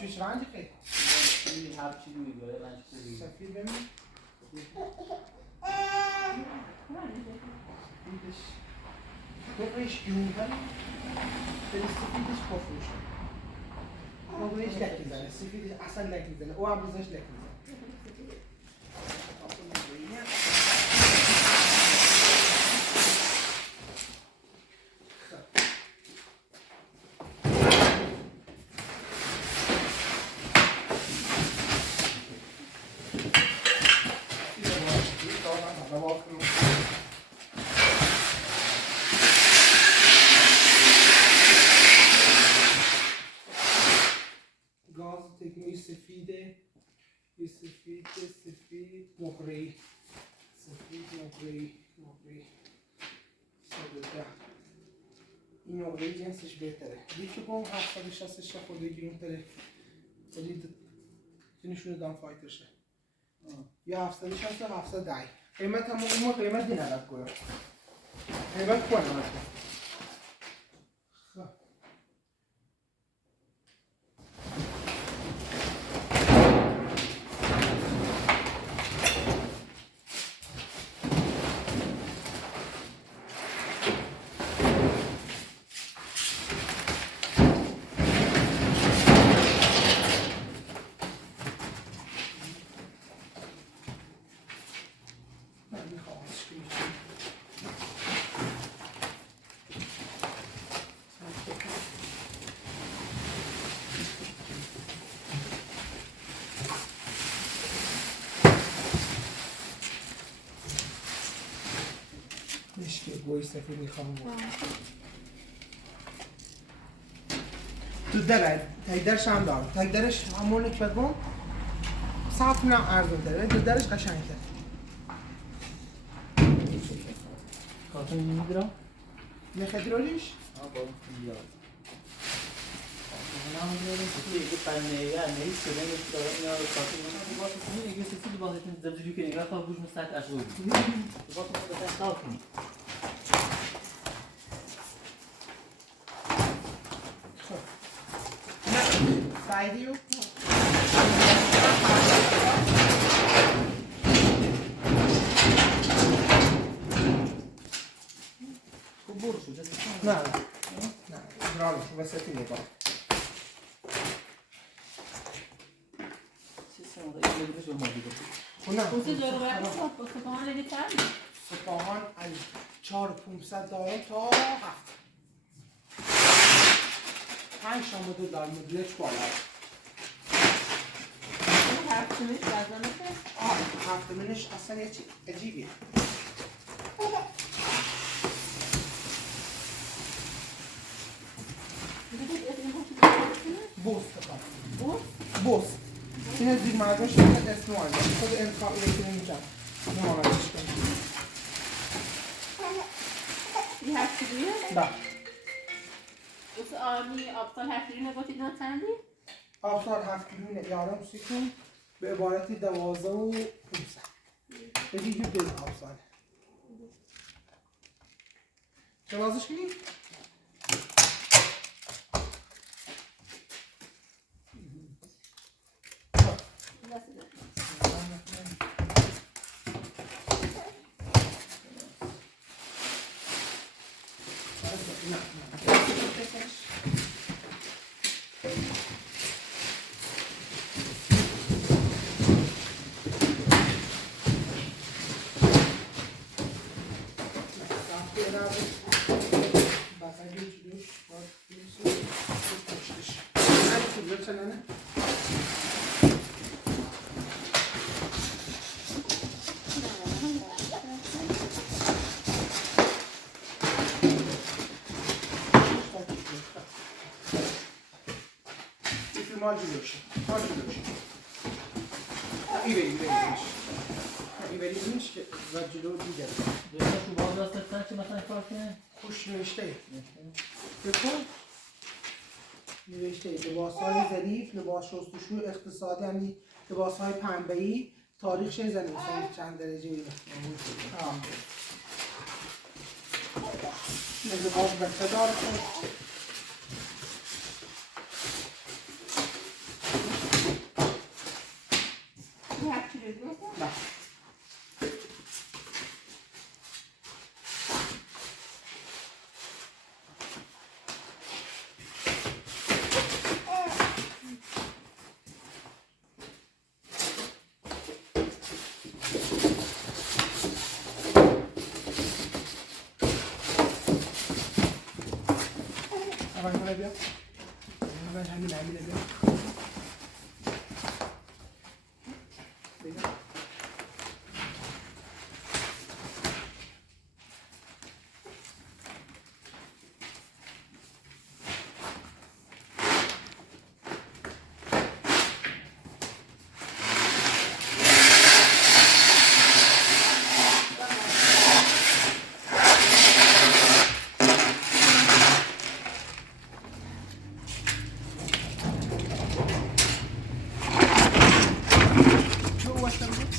هیچ رنجی خیلی این هر چی میگه رنج خوبی سفید ببین سفیدش بقیش گیونتر ولی سفیدش پافروشه بقیش لک میزنه سفیدش اصلا لک میزنه او هم روزش لک میزنه گاز تکنوی سفیده سفید مقری این مقری جنسش بهتره یکی با اون 760 خورده گیرون تره ولی نشونه دام فایترشه یا 760 و 710 قیمت هم اون قیمت دی نداد کنم قیمت کنم اصلا گوی سفید میخوام تو داره تایدرش هم دارم تایدرش همونه که بگم صاف نه ارزون داره تو درش قشنگ تره کارتون میگیرم نخدرولیش؟ با میاد اونم میگم که دیگه پنیه نیست که نمیشه اینا کارتون میگم واسه این دیگه سفید واسه این زبدی که نگاه تا گوش مستعد اشو واسه مثلا صاف کنی سایدیو برو شو نه برام واسه نگاه سپاهان از 4500 دلار تا 7 5 تا مدل دار مدلش بالا هفتمش وزنشه؟ هفتمش اصلا یه چیز عجیبیه بوست این از دیر مردمش باید اسم وارده خود انتخاب یکی نمیشم نمانتش کنیم این هفتیه؟ بله واسه آرمی آبسال هفتیه نگاتید نتندی؟ آبسال هفتیه یارم سیکن به عبارتی 12 و 500 به دیگه دو آبسال چه بازش کنیم؟ ایوریش که و جلو دیگر تو باز هستن چه مثلا کار کنه خوش نوشته بکن نوشته لباس‌های ظریف لباس شستشوی اقتصادی هم لباس‌های پنبه‌ای تاریخش زنی مثلا چند درجه میده لباس به خدار Bu her şey yok mu? نه آقای من بیا من همین بیا بیا شو واشتم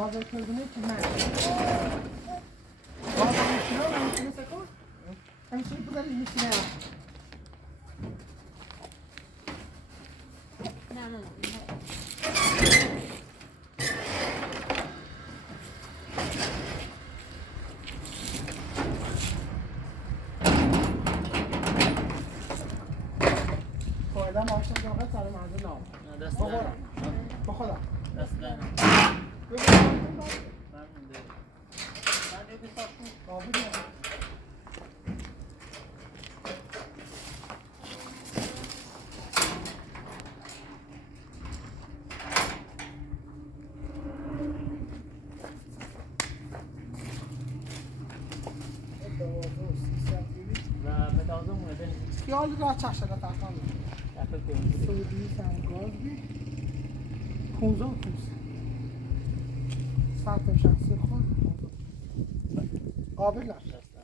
گاز کردنه که من گاز میشنم همچنین سکن همچنین بذارید میشنم نه نه فایده ماشین جاقه سر منزل نام بخورم بخورم دست در بخورم من یه بیساختم قابل نمید و به تازه مونه بنید خیال را چشم را تحتان دفعه کنید سعودی سمگاز بی 15 توس سمت شخصی خود قابل نشد دست در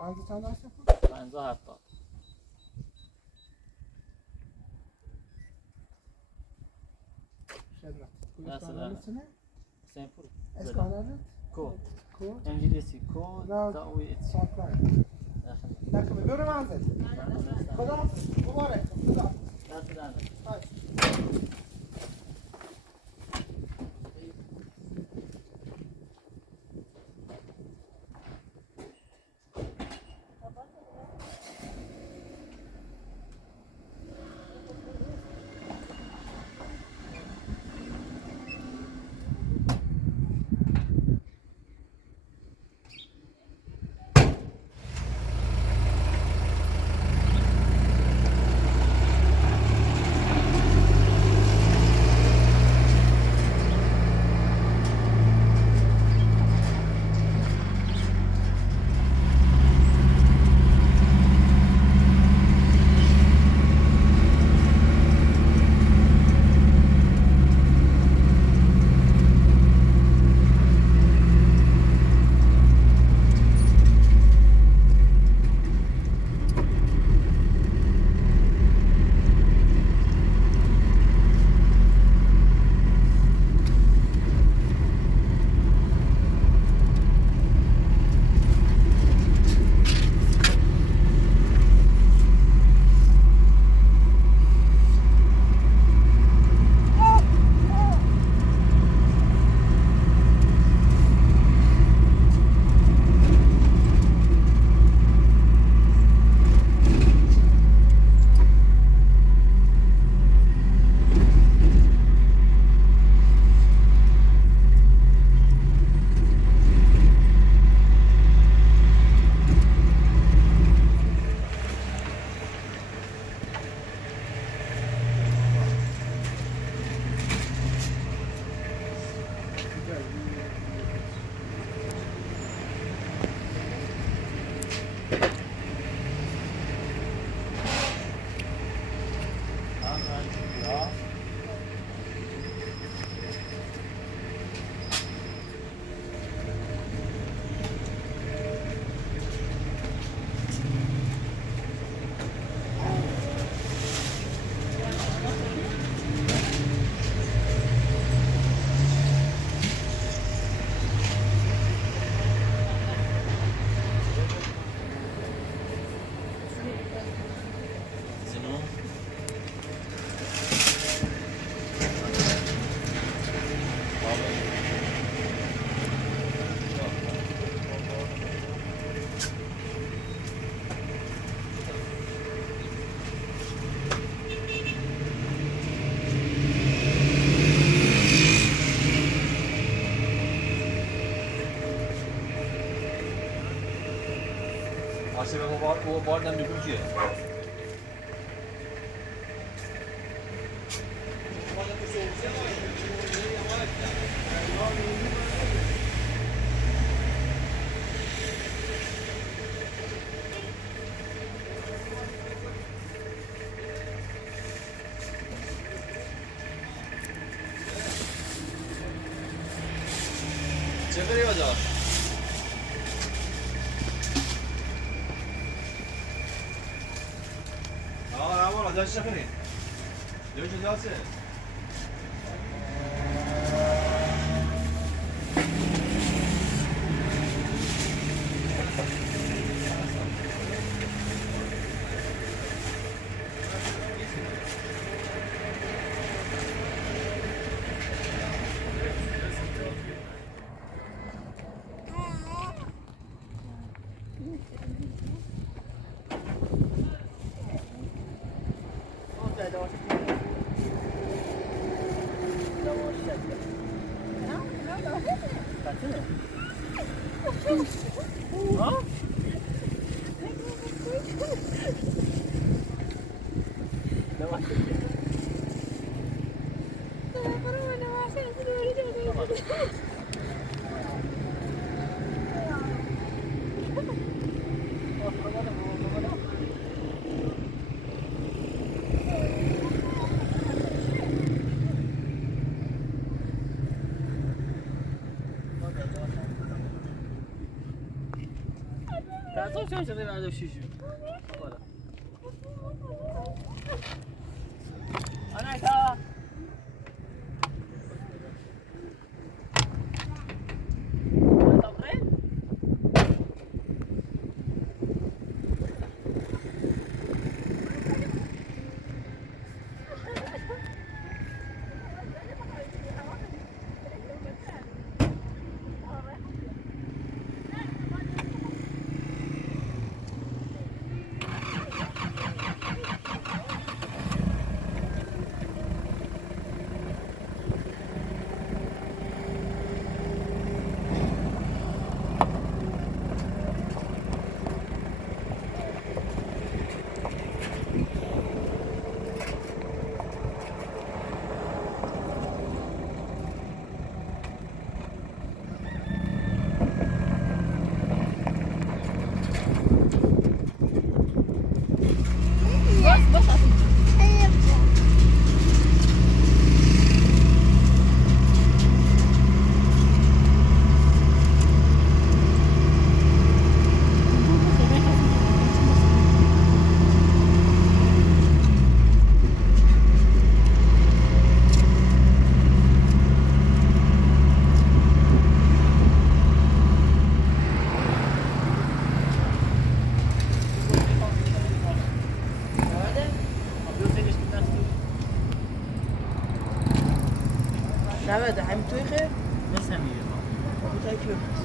بنزی چند هست خود؟ 50 خدمت دست اسکانر در میتونه؟ سنپور اسکانر کو کود؟ MGDC کو نه. دعوی ایت سانکلاین داخل نکنه برو منزل خدا مبارک خدا دست در های Ja. Sinon. Aşağı o bardan bir kutuya. چطوری بجا؟ آه نه داشت چطوری؟ دوش داسته؟ چند شده برداشتیشون بالا آنایتا نباید همینطوری خیر؟ مثل همیشه متشکرم.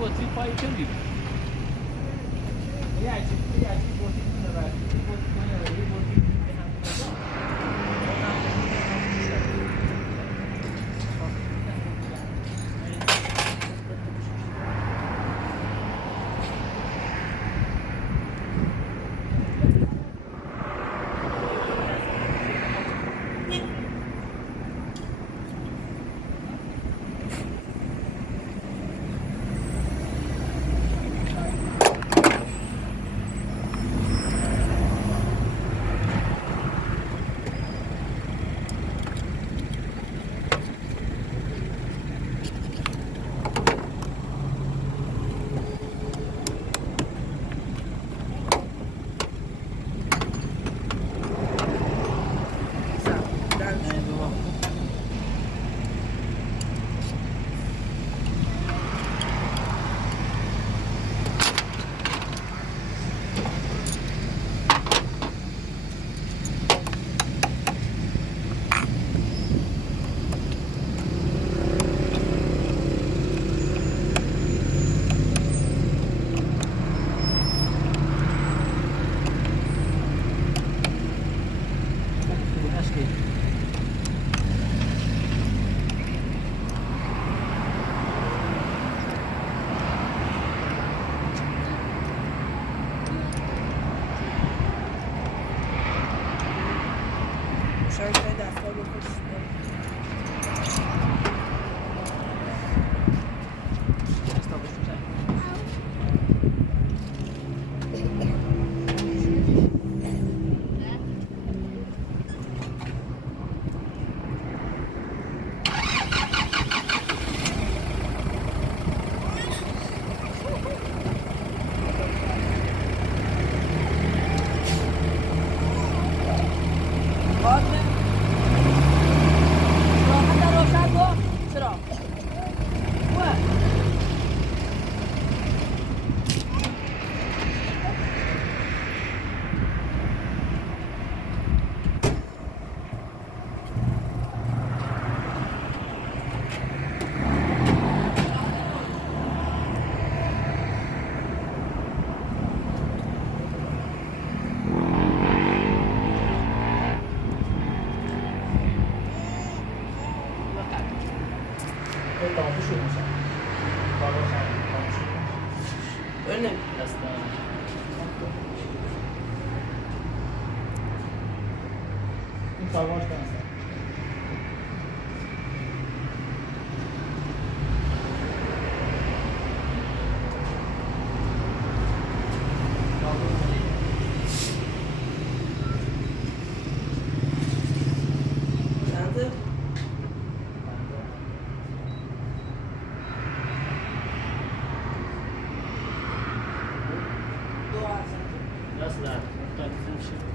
بطری پایی کنیم یه عجیب بطری کنه برد یه بطری کنه برد یه بطری کنه هم شاید دستگاه بکشید önüm. این کارواش کنست چنده؟ Nasıl abi? Muhtar bizim şey.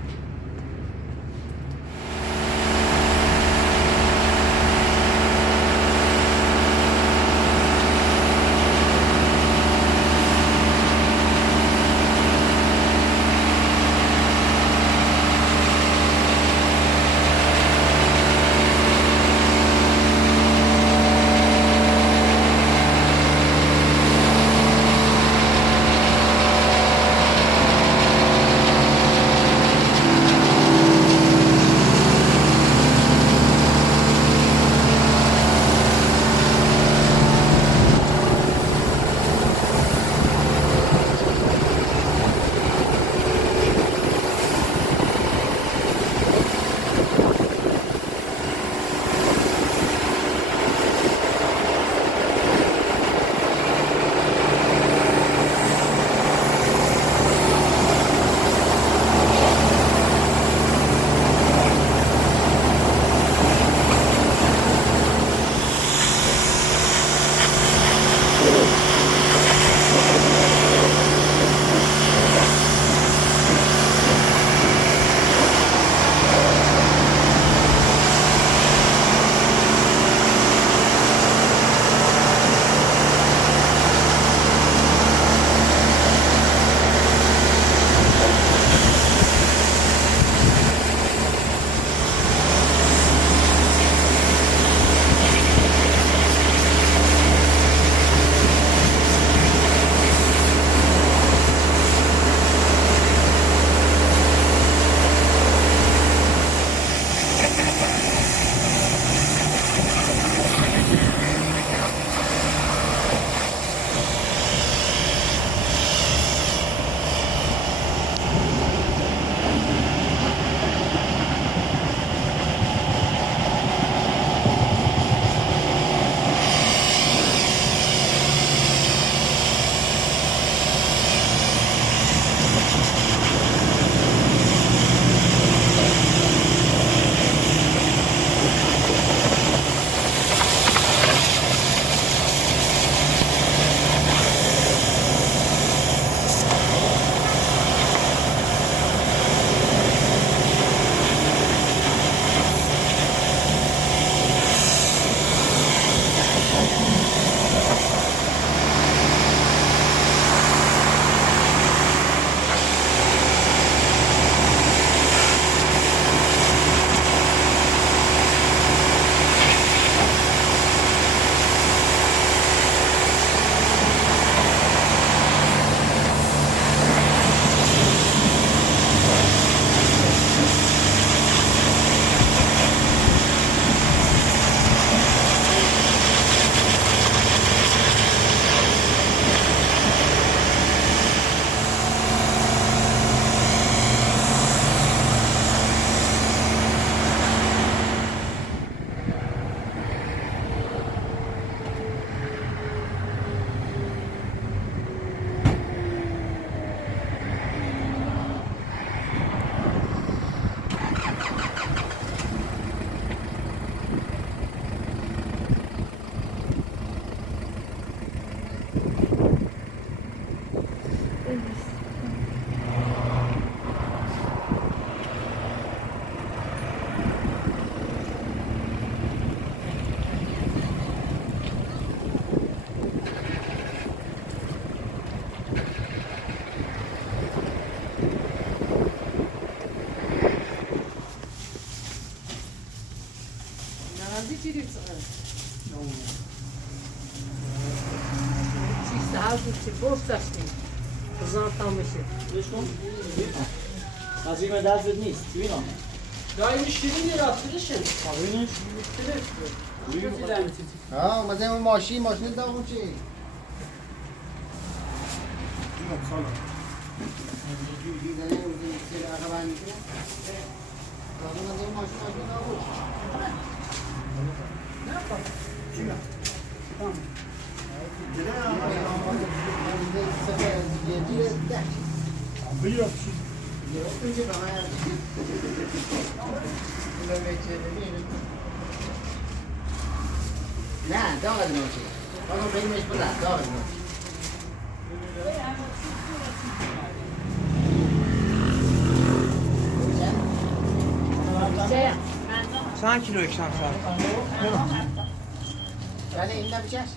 چی برش داشتیم بزن تام بشه بهش کن از این دست نیست ببینم دایی شیرینی رفتیدشن ببینش ها اومده اون ماشین داغون چی؟ دیدنه روزی سر عقب میکنه داغون اومده اون ماشین داغون نه داغ نوشی آقا بینش بلند داغ نوشی 3 kilo eksen sağ. بله این نبیچش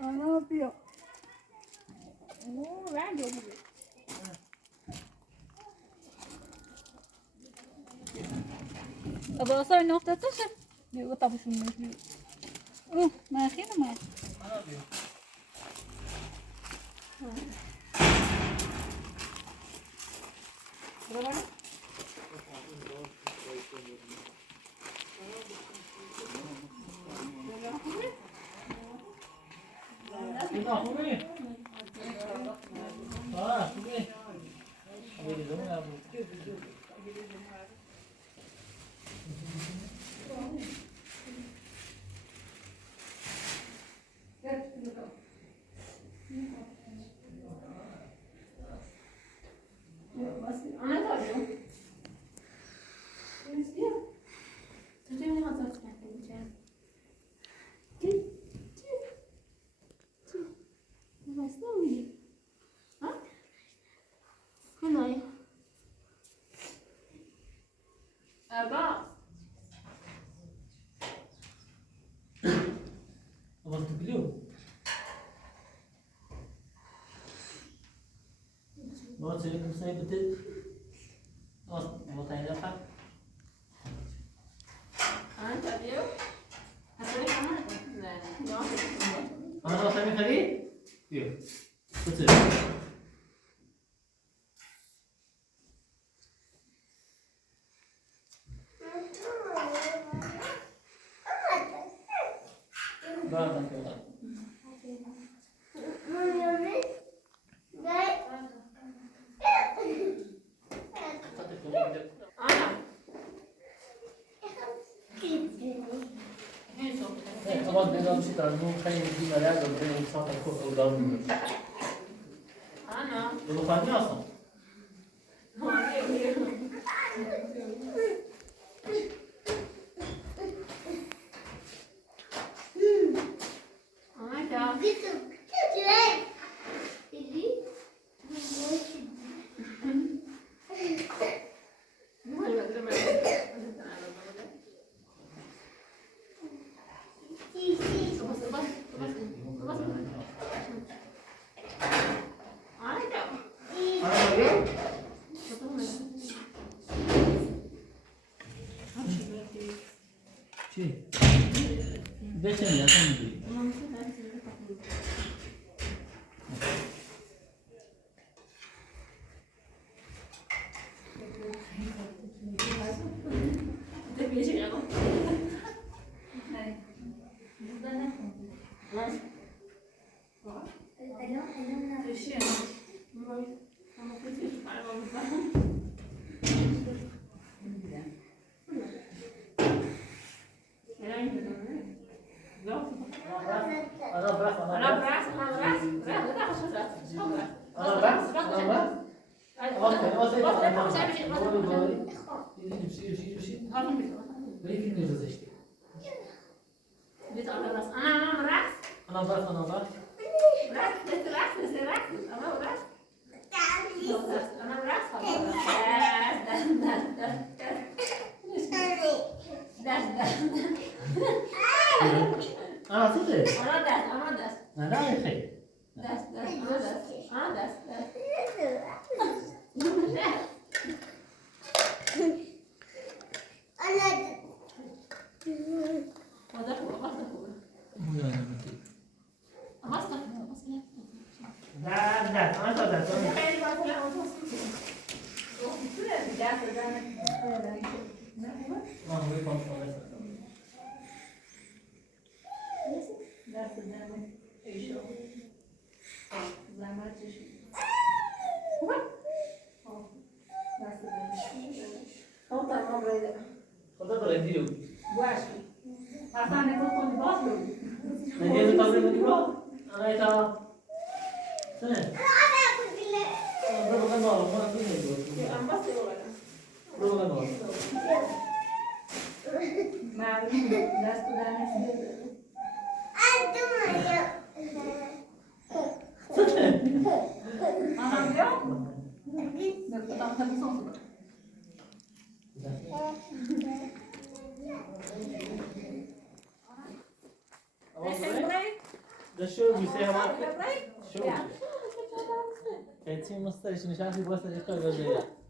Ana bia. Random. طب اصلا نقطة تشر بيقول طب شو ما خير ما اینا خوبی؟ خوبی؟ سوي مسوي بتل خلاص وطين لفها أنت اليوم هسوي كمان أنا وطين خليه يو بتل بعد كده طبعا بينا مش تعلمون خلينا نجيب ملاعب وبين نصاط الكوف أو داون أنا لو خاني أصلا شيء بيتنا يا سيدي مسترش نشانتی باست دیگه بده.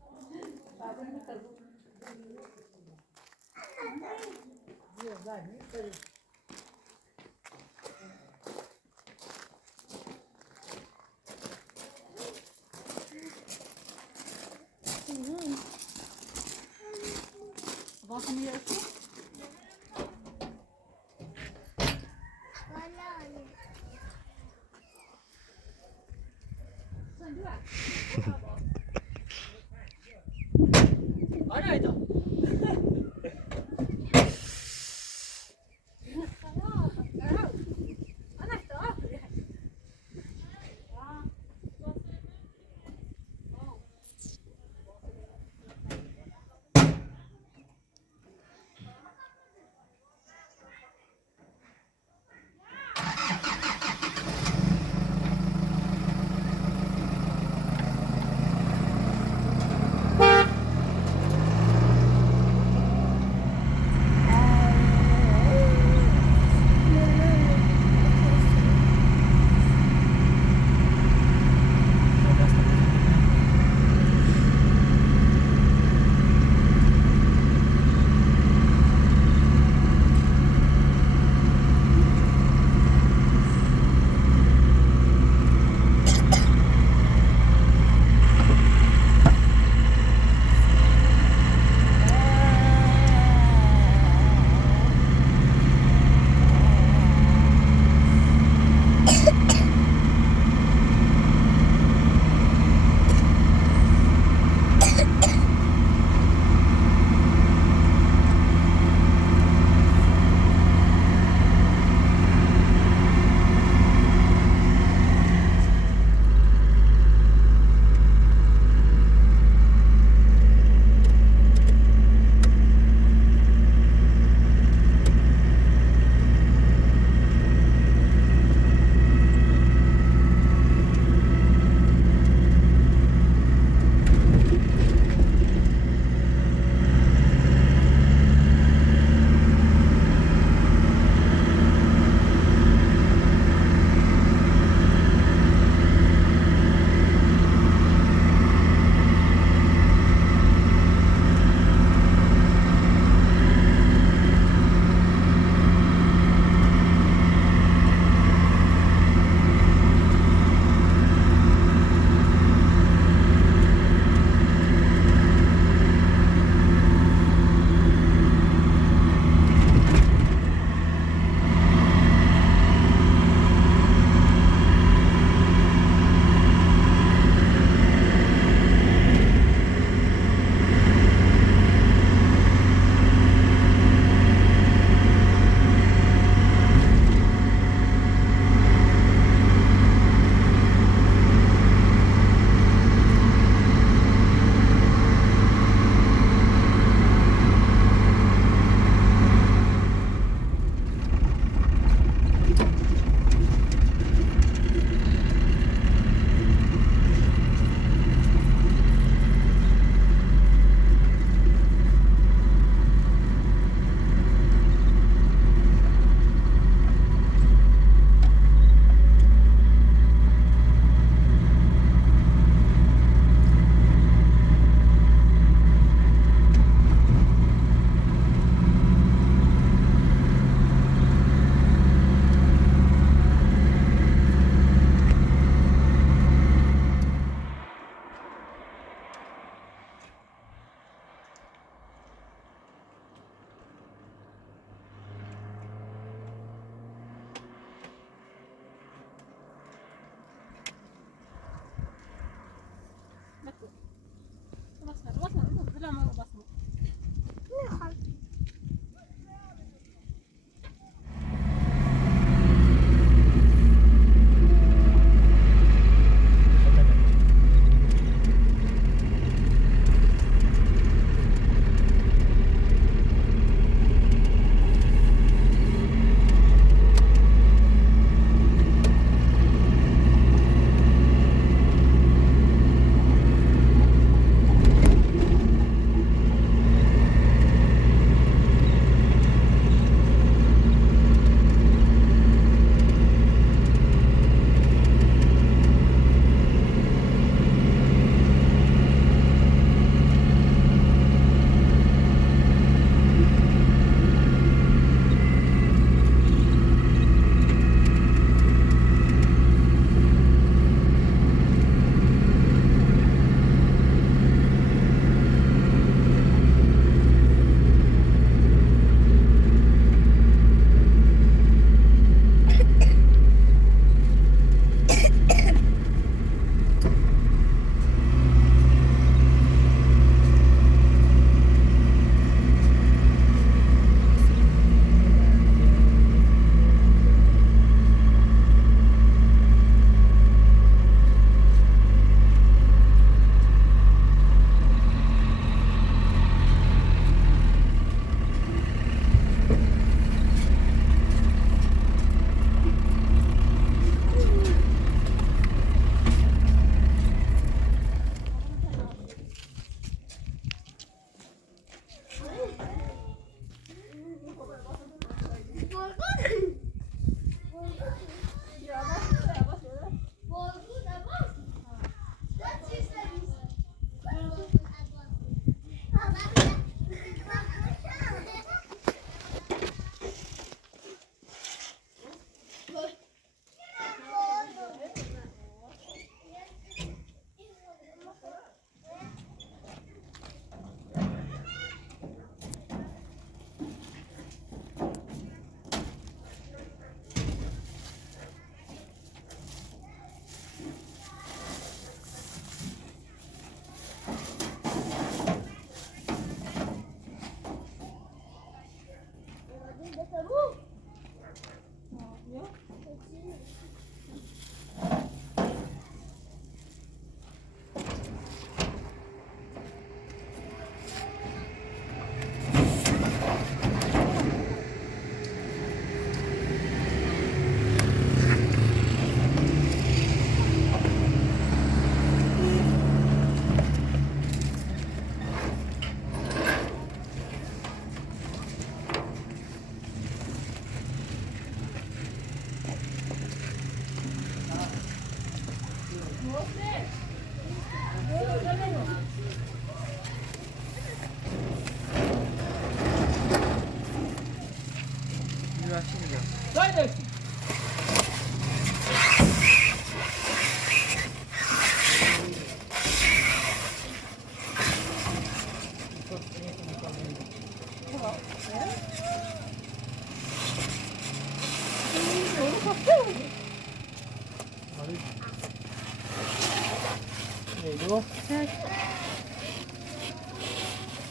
ama basma.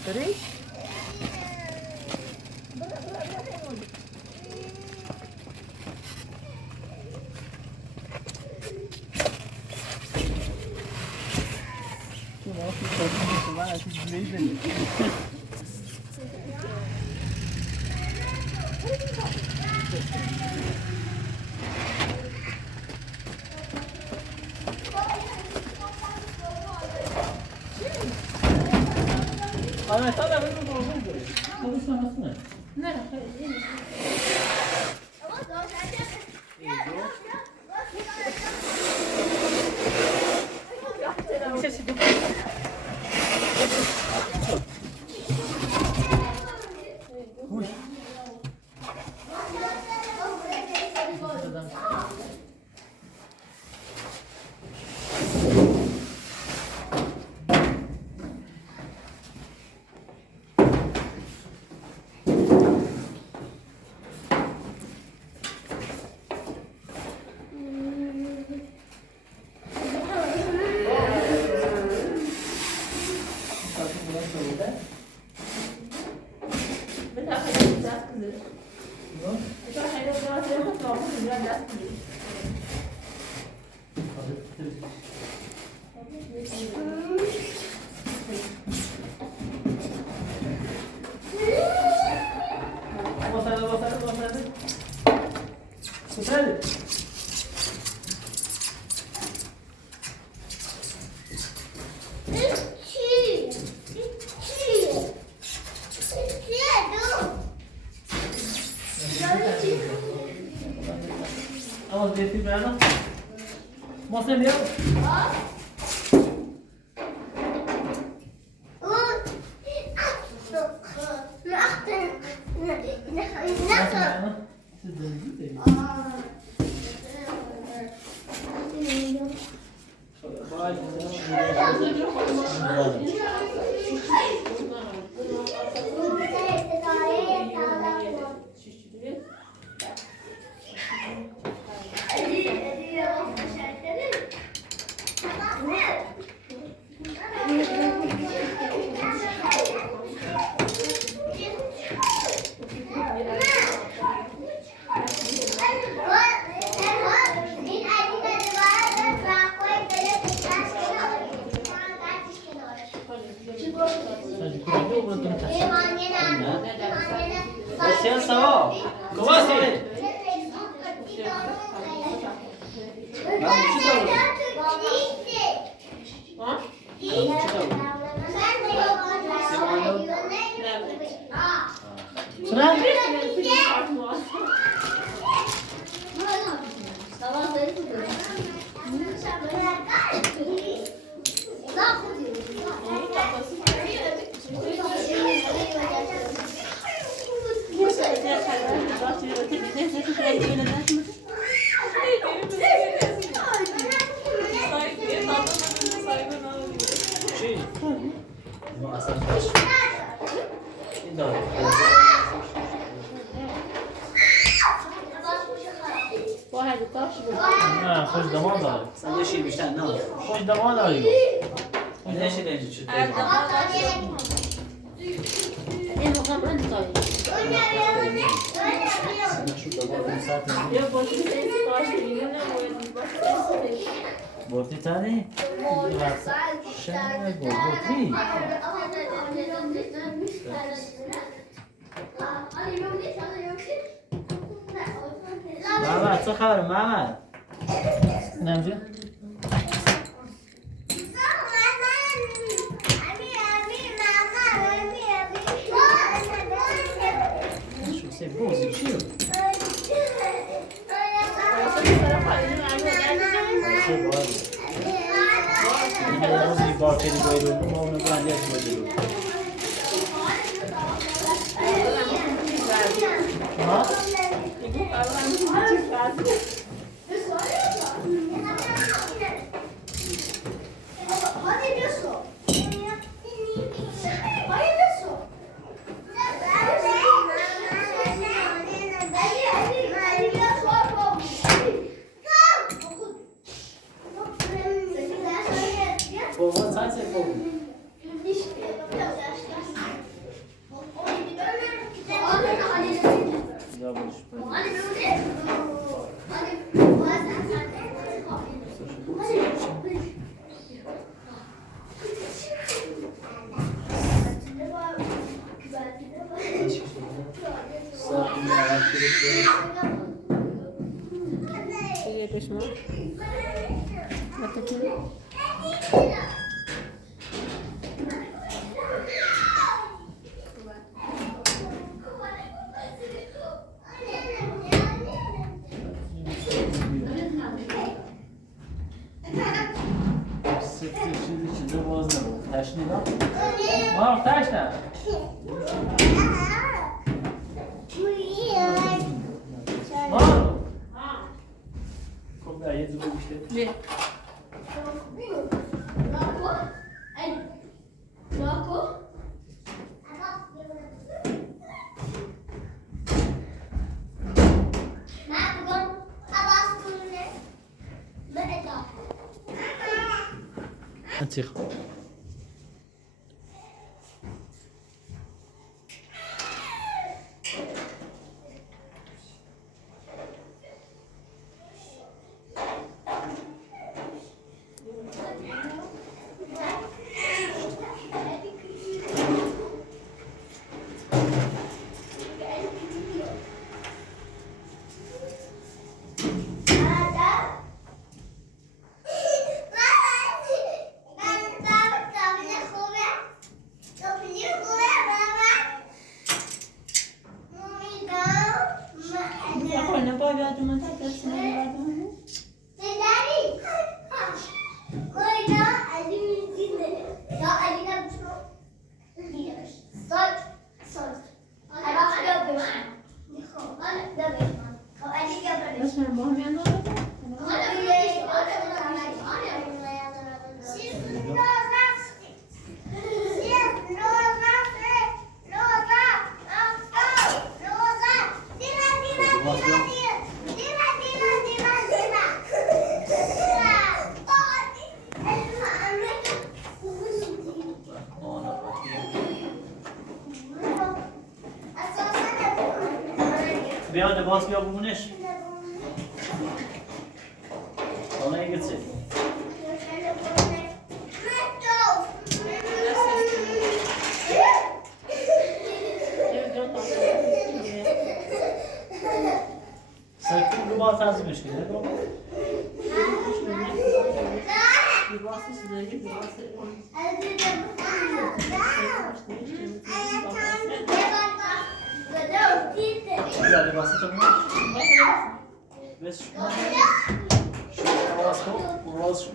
Tadi? Cuma kita cuma asyik beli. Ana sana ben de oldu. Çalışmasın mı? بودم شده بذار خیلی دست کنید. بذار خیلی دست کنید. Vamos ver se vai não. Mostra meu. خوش دمان داره. سنجه شیر بیشتر نه. خوش دمان داره. نه شیر اینجا چطور؟ این مقام انتظاری. یا باشی سیز باشه دیگه نموید باشه. بوتی تانی؟ شنه بوتی. محمد چه خبر محمد؟ نمیشه؟ شو سه بوزی چیو؟ چه باری؟ این بوزی بار کردی باید رو ما اونو برندی از باید رو ها؟ بابا سایز بابا یا باش بیا لباس بیا بمونش حالا این گرسه سرکون رو باید تنظیمش کنه بیا لباسی تو بمونش بس شو راز شو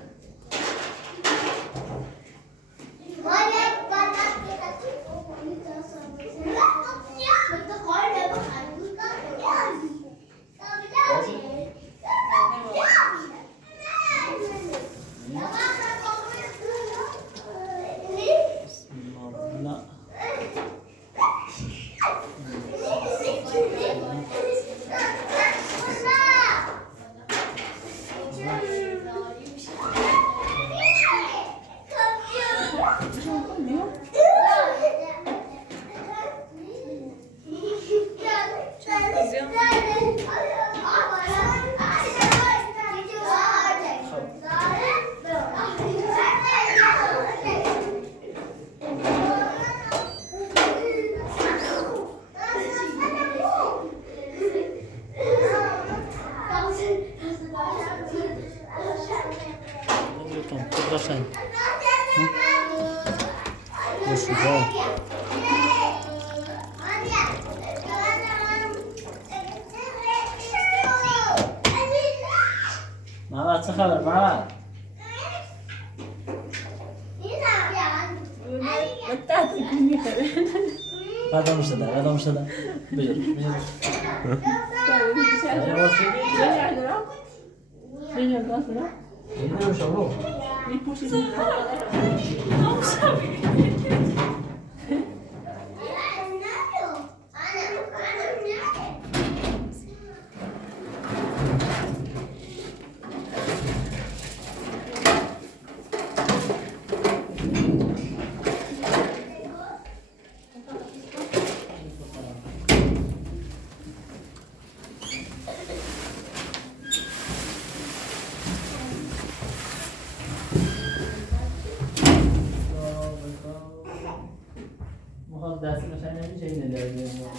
محمد چه خبر محمد؟ ادامش دادم بجر دستی قشنگ نمیشه اینه لازمه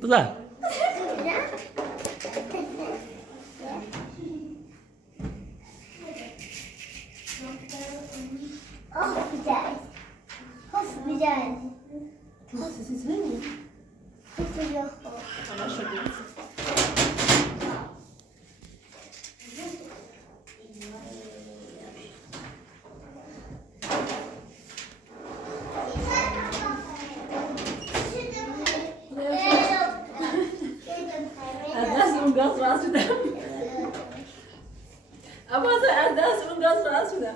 Kızlar. Oh, güzel. Of güzel. Siz ne mi? Hiç yok. Ama şöyle. Adesso un gas sudah. Apa tuh? Adesso un gas sudah.